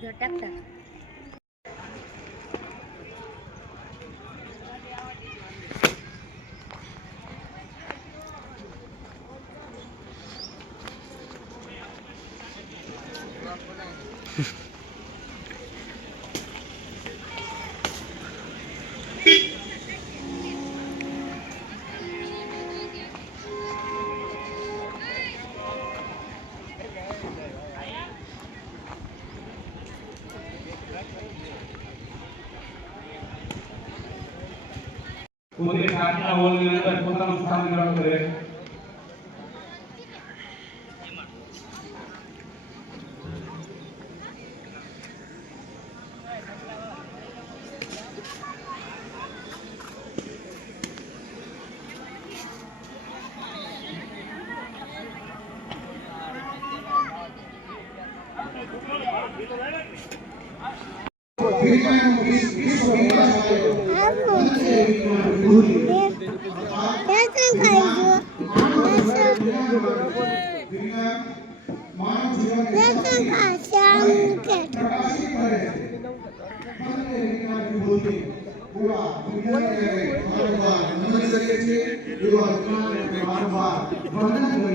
Your doctor. उन्हें खाना बोलने पर पूरा नुकसान कर रहे हैं એવી તો ટ્રેક્ટર પોતે પ્રાર્થના હોલની અંદર પોતાનું સ્થાન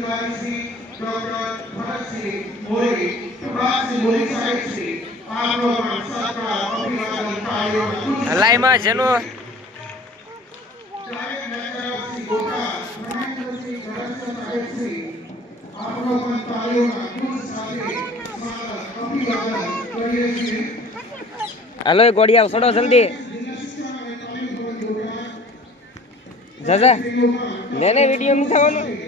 ગ્રહણ કરે લે યાર મારે સડી ચાલુ જા હલાઈમાં જેનું હાલો, એ ગોળિયા સડો જલ્દી. જજા ને વીડિયો નહીં થવાનું?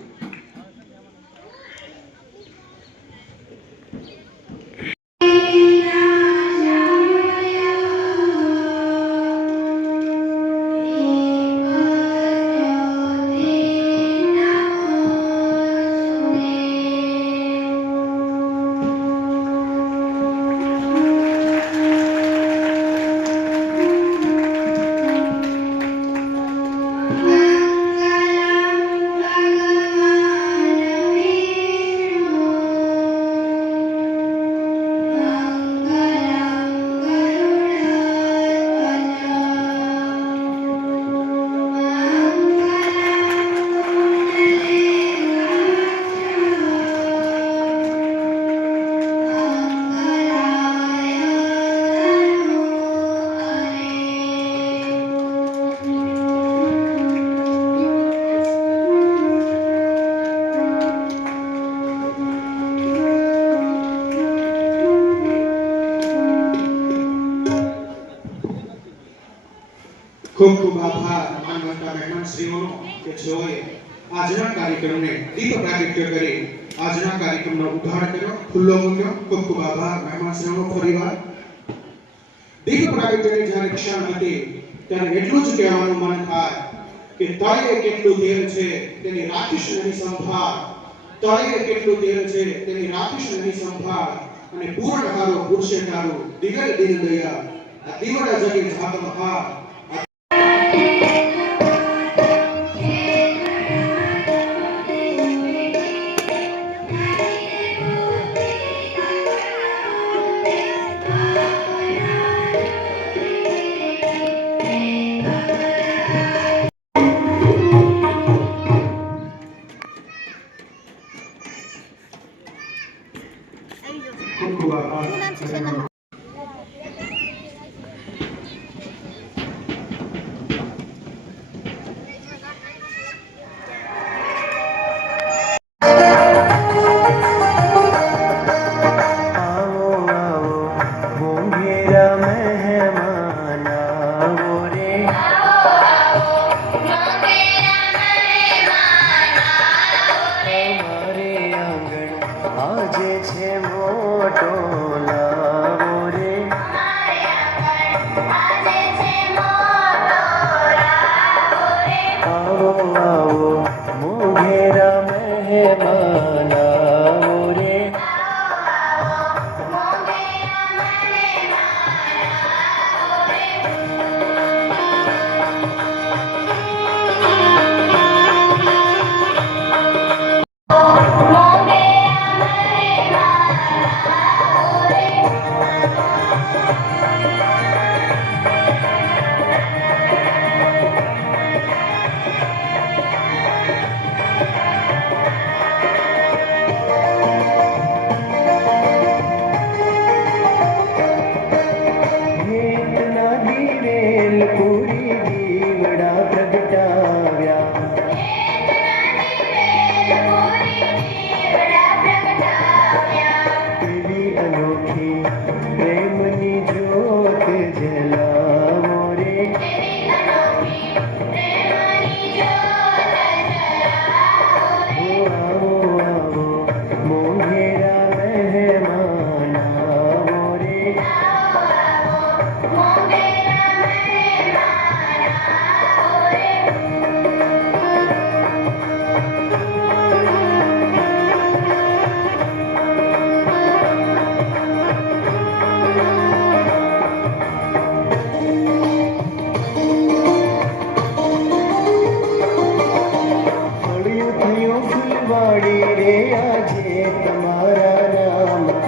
આજના કાર્યક્રમને દીપ પ્રાગટ્ય કરી આજના કાર્યક્રમનો ઉદ્ઘાટન કર્યો, ખુલ્લો મૂક્યો. ખૂબ ખૂબ આભાર મહેમાનશ્રીનો પરિવાર. દીપ પ્રાગટ્યની જ્યારે ક્ષણ હતી, ત્યારે એટલું જ કહેવાનું મન થાય કે તળિયે કેટલું તેલ છે તેની રાખીશ નહીં સંભાળ. તળિયે કેટલું તેલ છે તેની રાખીશ નહીં સંભાળ. અને પૂર્ણ હારો પુરુષે તારો દિગલ દિન દયા. આ દિવડા જગે જાત મહાર 辛苦了啊！前的。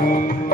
Música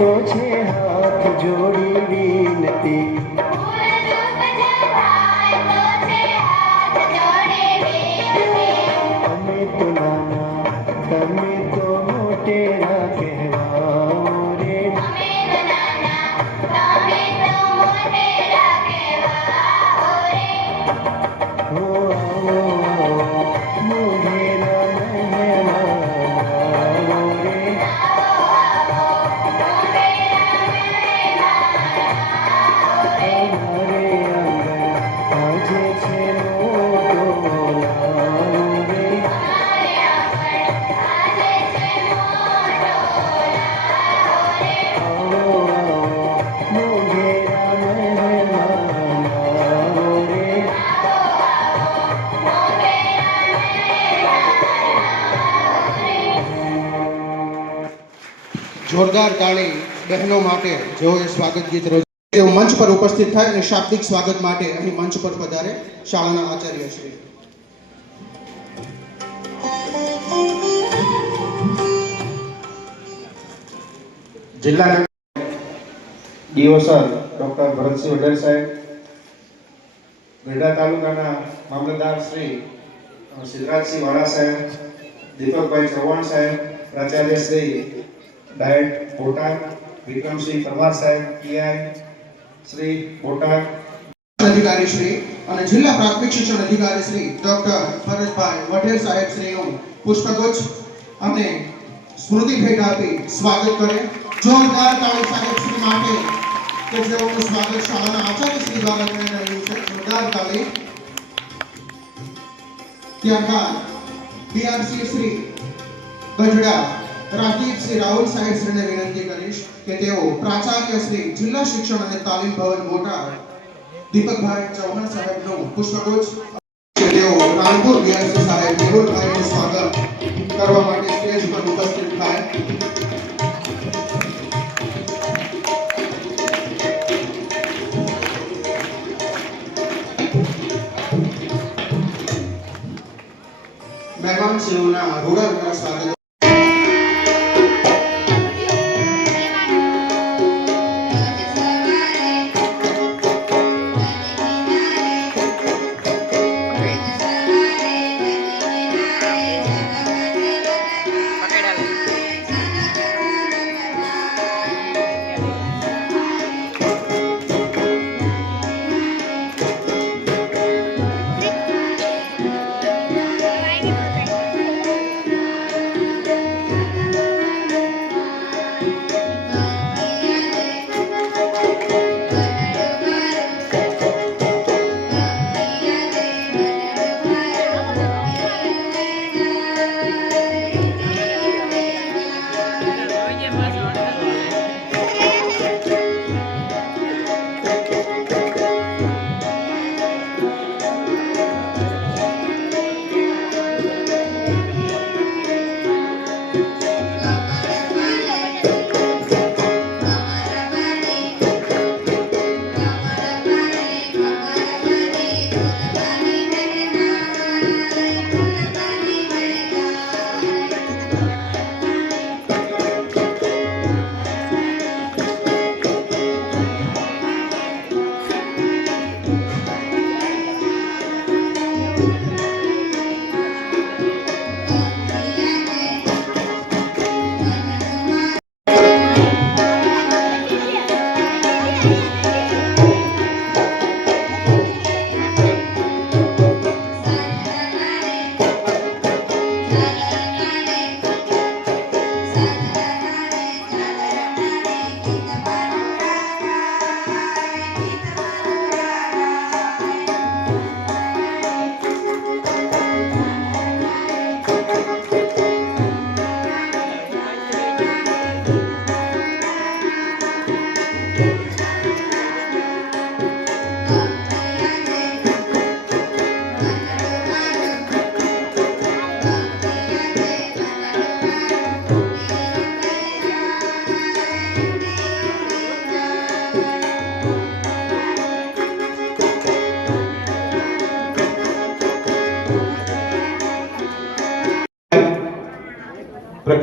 तुझे हाथ जोड़ी विनती જોરદાર તાળી બહેનો માટે જેઓએ સ્વાગત ગીત રજૂ તેઓ મંચ પર ઉપસ્થિત થાય અને શાબ્દિક સ્વાગત માટે અહીં મંચ પર પધારે શાળાના આચાર્ય શ્રી. જિલ્લા DO sir doctor Bharatsinh Vader saheb, Gadhada તાલુકાના મામલતદાર શ્રી સિદ્ધરાજસિંહ વાળા સાહેબ, દીપકભાઈ ચૌહાણ સાહેબ, પ્રાચાર્ય શ્રી ડાયટ બોટાદ વિક્રમસિંહ પરમાર સાહેબ પીઆઈ શ્રી બોટાદ અધિકારી શ્રી અને જિલ્લા પ્રાથમિક શિક્ષણ અધિકારી શ્રી ડોક્ટર ભરતભાઈ વઢેર સાહેબ શ્રીનું પુષ્પગુચ્છ અને સ્મૃતિ ભેટ આપી સ્વાગત કરે જોરદાર તાળી સાહેબ શ્રી માટે કે જેઓનું સ્વાગત શાળાના આચાર્ય શ્રી દ્વારા કરી રહ્યું છે જોરદાર તાળી ત્યારબાદ બીઆરસી શ્રી રાખી શ્રી રાહુલ સાહેબ શ્રીને વિનંતી કરીશ કે તેઓ પ્રાચાર્ય શ્રી જિલ્લા શિક્ષણ અને તાલીમ ભવન મોટા દીપકભાઈ ચૌહાણ સાહેબનું પુષ્પગુચ્છ તેઓ રાણપુર બીઆરસી સાહેબ મેહુલભાઈનું સ્વાગત કરવા માટે સ્ટેજ પર ઉપસ્થિત થાય મહેમાન શ્રીઓના રૂડા રૂડા સ્વાગત Música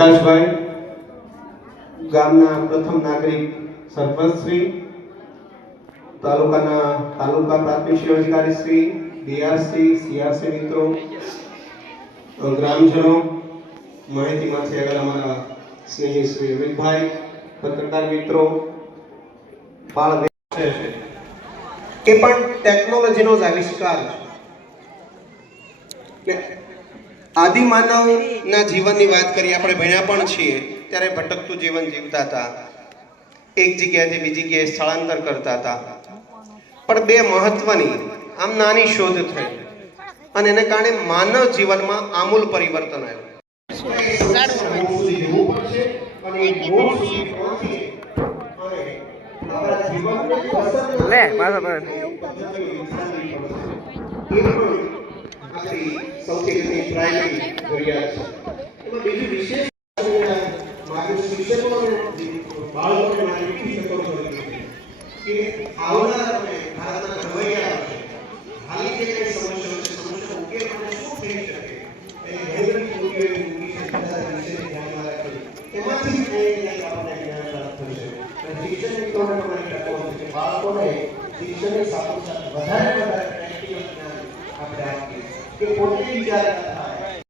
પ્રકાશભાઈ ગામના પ્રથમ નાગરિક સરપંચશ્રી તાલુકાના તાલુકા પ્રાથમિક શિક્ષણ અધિકારી શ્રી ડીઆરસી સીઆરસી મિત્રો ગ્રામજનો, માહિતીમાંથી આગળ અમારા સ્નેહી શ્રી અમિતભાઈ, પત્રકાર મિત્રો, બાળ એ પણ ટેકનોલોજીનો જ આવિષ્કાર છે. આદિમાનવના જીવનની વાત કરીએ આપણે ભણ્યા પણ છીએ ત્યારે ભટકતું જીવન જીવતા હતા. એક જગ્યાએથી બીજી જગ્યાએ સ્થળાંતર કરતા હતા. પણ બે મહત્વની આમ નાની શોધ થઈ. અને એને કારણે માનવ જીવનમાં આમૂલ પરિવર્તન આવ્યું. લે સૌથી ઘણી પ્રાઇમરી ફરિયાદ છે એમાં બીજું વિશેષ મારું શિક્ષકોને બાળકોને મારી એટલી તકો મળી કે આવનાર અને ભારતના ઘડવૈયા છે હાલની જે કઈ સમસ્યાઓ છે સમસ્યાનો ઉકેલ માટે શું થઈ શકે એની ઘણી બધી ઉકેલ વિશે બધા વિષયને ધ્યાનમાં રાખી એમાંથી જ કંઈક ને કંઈક આપણને જ્ઞાન પ્રાપ્ત થશે અને શિક્ષણ મિત્રોને પણ મારી તકો છે કે બાળકોને શિક્ષણની સાથોસાથ વધારે વધારે પ્રેક્ટિકલ જ્ઞાન આપણે આપીએ કે પોતે વિચાર થાય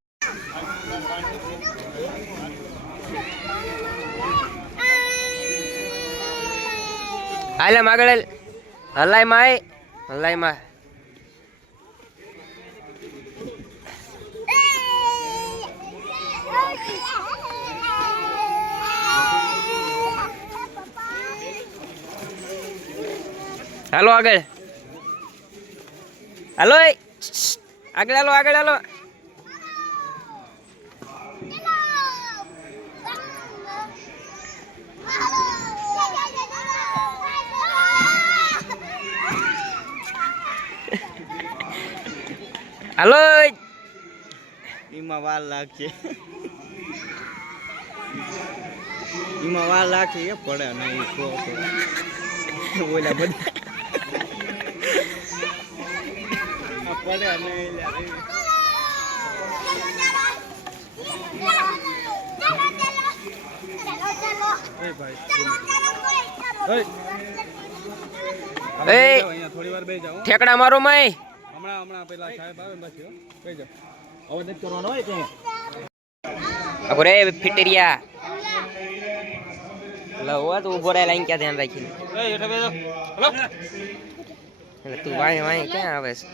હાલે આગળ હલાય માય હલાય માં હાલો આગળ હાલો એ. આગળ આલો આગળ આલો હાલો. એમાં વાર લાગશે. એમાં વાર લાગશે, એ પડે નહીં. ઓલા બધા. પડે અને ઠેકડા મારો માય. હમણાં હમણાં પેલા સાહેબ આવે પછી હો. કહી જાઓ. અવાજ કરવાનો હોય ત્યાં. અરે ફિટરિયા. લવ તો ઊભો રહે લાઈન ક્યાં ધ્યાન રાખીને? તું વાય વાય ક્યાં આવે છે?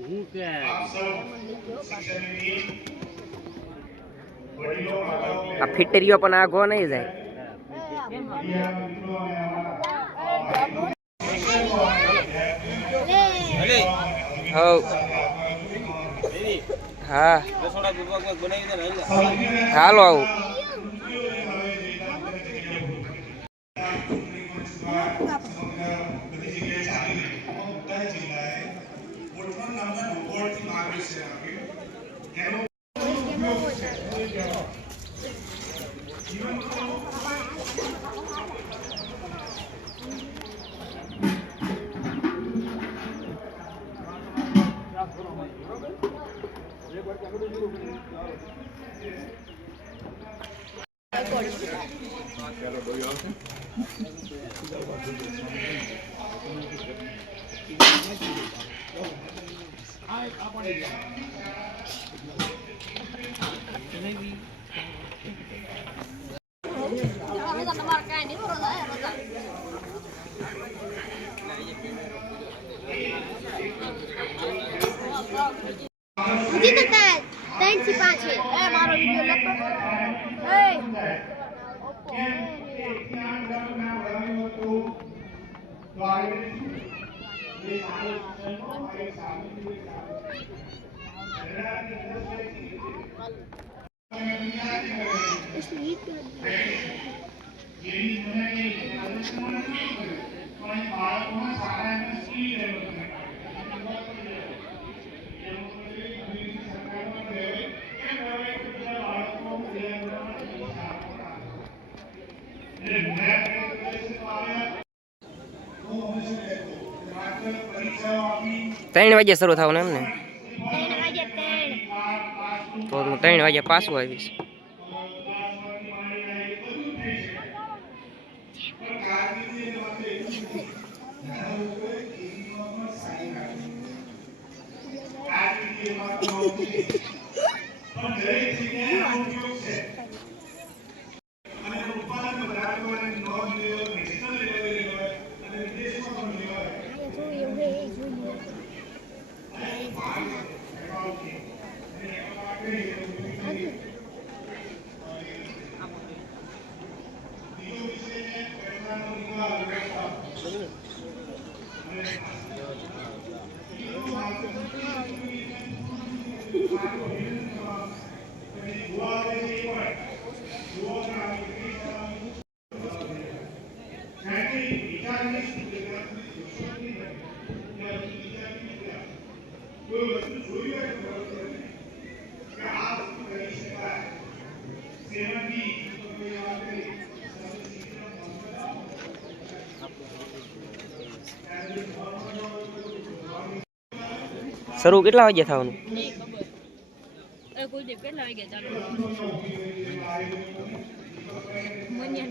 હું કે આ ફિટરીઓ પણ આગો નહીં જાય? હા. હાલો દૂધવાક વાક બનાવી દે ને એનો ઉપયોગ છે. હજી ત્રણ વાગે શરૂ થવાનું એમ ને હું ત્રણ વાગે પાછું આવીશ જોયું શરૂ કેટલા વાગે થવાનું કોઈ દે કેટલા વાગે ચાલુ મને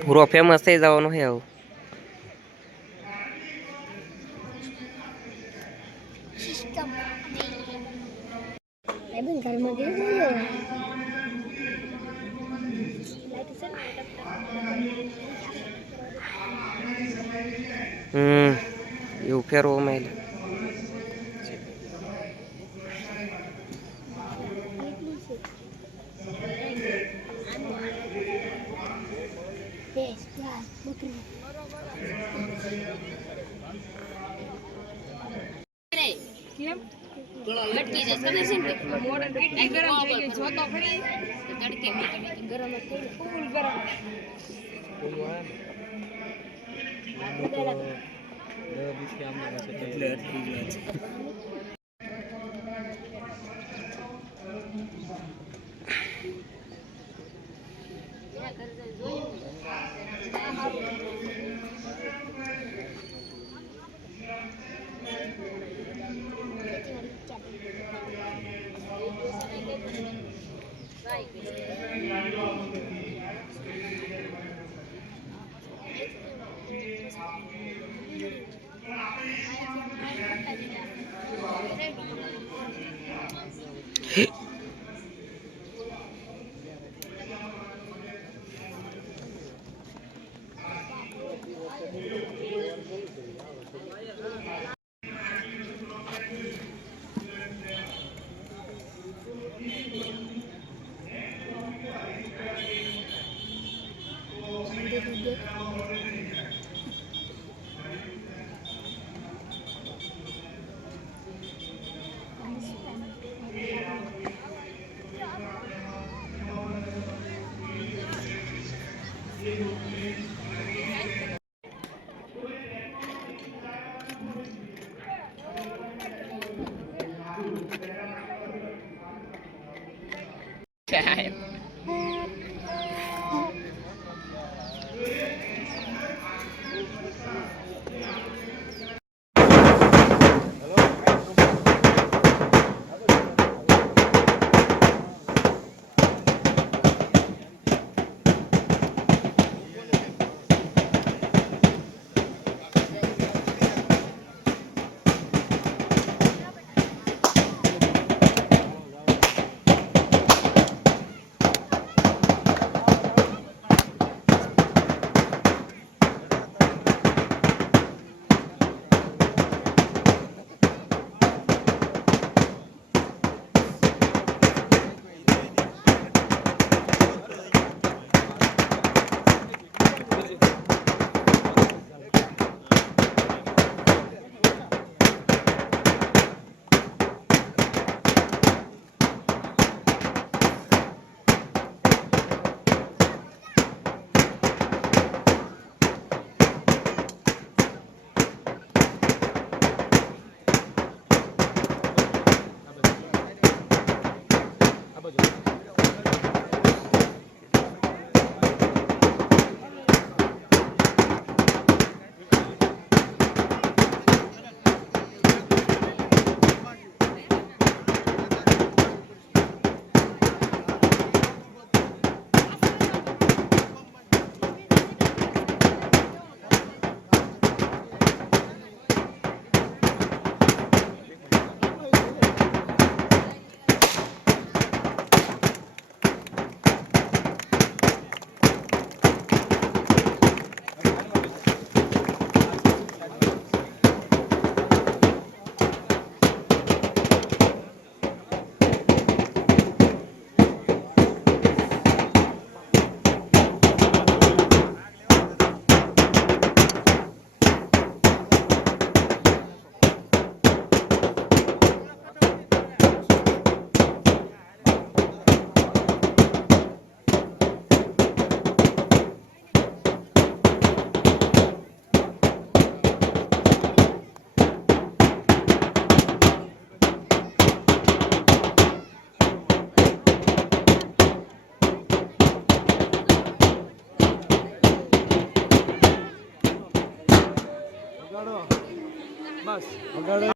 પૂરો ફેમસ થઈ જવાનું છે આવું સિસ્ટમ એ બન ઘરમાં ગયો જોયો લાઈટ છે ને હમ એવું ફેરવો મેલ